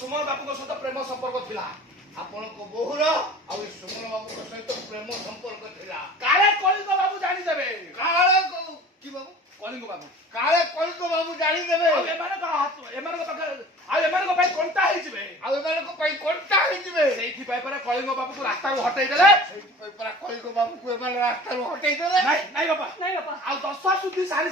सुमन बाबू सहित प्रेम संपर्क थिला आपण को बोहुर आ सुमन बाबू सहित प्रेम संपर्क थिला काले कलिंग बाबू जानी देबे काले की बाबू कलिंग बाबू काले कलिंग बाबू जानी देबे एमाने को पाई कोंटा हे जिबे आ एमाने को पाई कोंटा हे जिबे सेठी पाई पर कलिंग बाबू को रास्ता हटाई देले सेठी पाई पर कलिंग बाबू को एमाने रास्ता हटाई देले नहीं बाबा आ 10 सुधी सारी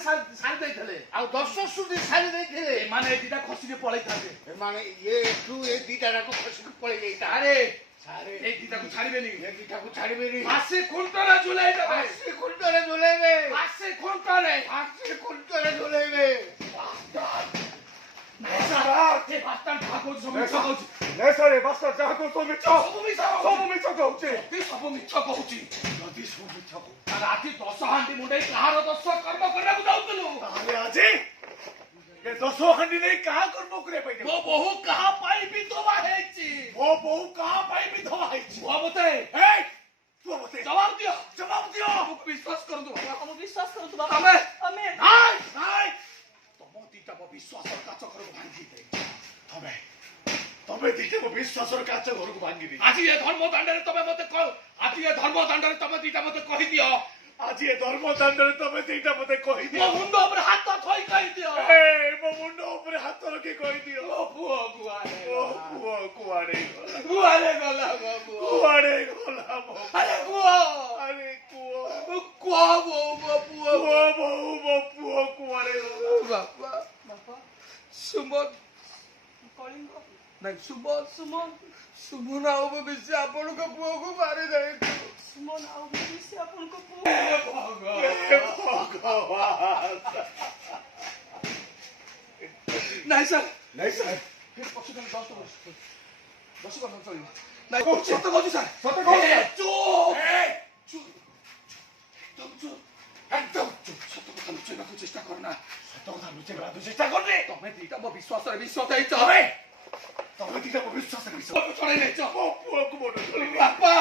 देइथले आ 10 सुधी सारी देइथले माने एटा खसी के पळै थाते माने ये तू ए दीटा को खसी के पळै गईता अरे सारे ए दीटा को छाड़ीबेनी ए दीटा को छाड़ीबेनी आसे कुंटरे झुलाई देबे आसे कुंटरे झुलाइबे आसे कुंटरे झुलाइबे नहीं सारा ते बास्तान ठाकुर सब नहीं सारे बास्तान ठाकुर सब मिछ कहउचे ती सब मिछ कहउची जदी सब मिछ को राती 10 हांडी मुंडे कहार 10 कर्म करना को जाउतलु ताले आजी ये 10 हांडी नहीं कहा कर्म करे पइले वो बहु कहा पाई विधवा हेची वो बहु कहा पाई विधवा हेची वो बते ए तू बते जवाब दियो हमको विश्वास कर दो हम विश्वास कर दो बाबा हमें नहीं तम दीटा को विश्वास काच घर को भांगी दे तमे दीटा को विश्वास काच घर को भांगी दे आज ये धर्म दंड रे तमे मते कह आज ये धर्म दंड रे तमे दीटा मते कहि दियो आज ये धर्म दंड रे तमे दीटा मते कहि दियो मो मुंडो ऊपर हाथ थई कहि दियो ए मो मुंडो ऊपर हाथ रखी कहि दियो ओ पुओ कुआरे गला बाबू कुआरे गला बाबू अरे कुआ पुओ कुआरे बाबा सुमन कलिंग नहीं सुमन आओ बेसी आपन को पुओ को मारी दे सुमन आओ बेसी आपन को पुओ भगवान नहीं सर फिर पछुन 10 वर्ष चली नहीं को सत कहू सर चुप एकदम सत कथा लुचेबा को चेष्टा करना सत कथा लुचेबा को चेष्टा करने तमे दीटा मो विश्वास दै छ तमे दीटा मो विश्वास छोड़े नै छ ओ पुओ को मोड छोड़ी बापा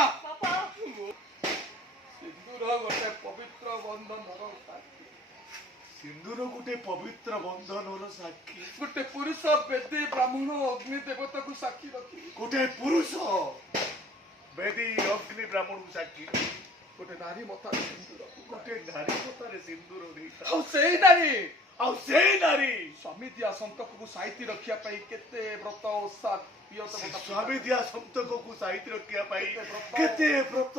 सिंदूर गोटे पवित्र बंधन साक्षी गोटे पुरुष बेदी ब्राह्मण अग्नि देवता को साक्षी रखी गोटे पुरुष बेदी अग्नि ब्राह्मण को साक्षी गोटे नारी मतार सिंदूर गोटे नारी मतार सिंदूर देता से नारी स्वामी दिया संतक को साहित्य रखिया पाई केते व्रत ओषा स्वामी दिया संतक को साहित्य रखिया पाई केते व्रत